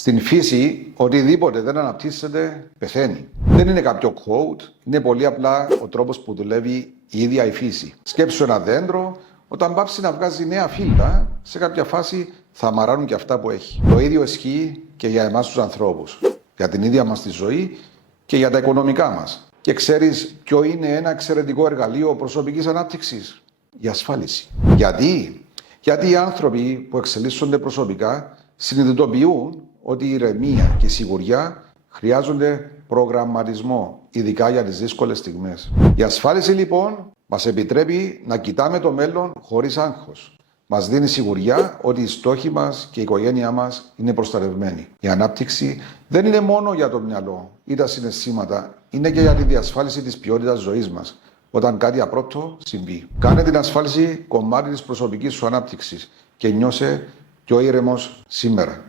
Στην φύση, οτιδήποτε δεν αναπτύσσεται, πεθαίνει. Δεν είναι κάποιο quote, είναι πολύ απλά ο τρόπος που δουλεύει η ίδια η φύση. Σκέψου ένα δέντρο, όταν πάψει να βγάζει νέα φύλλα, σε κάποια φάση θα μαράνουν και αυτά που έχει. Το ίδιο ισχύει και για εμάς τους ανθρώπους, για την ίδια μας τη ζωή και για τα οικονομικά μας. Και ξέρεις ποιο είναι ένα εξαιρετικό εργαλείο προσωπικής ανάπτυξης? Η ασφάλιση. Γιατί οι άνθρωποι που εξελίσσονται προσωπικά συνειδητοποιούν ότι η ηρεμία και η σιγουριά χρειάζονται προγραμματισμό, ειδικά για τις δύσκολες στιγμές. Η ασφάλιση λοιπόν μας επιτρέπει να κοιτάμε το μέλλον χωρίς άγχος. Μας δίνει σιγουριά ότι οι στόχοι μας και η οικογένειά μας είναι προστατευμένοι. Η ανάπτυξη δεν είναι μόνο για το μυαλό ή τα συναισθήματα, είναι και για τη διασφάλιση της ποιότητας ζωής μας όταν κάτι απρόπτω συμβεί. Κάνε την ασφάλιση κομμάτι της προσωπικής σου ανάπτυξης και νιώσε πιο ήρεμος σήμερα.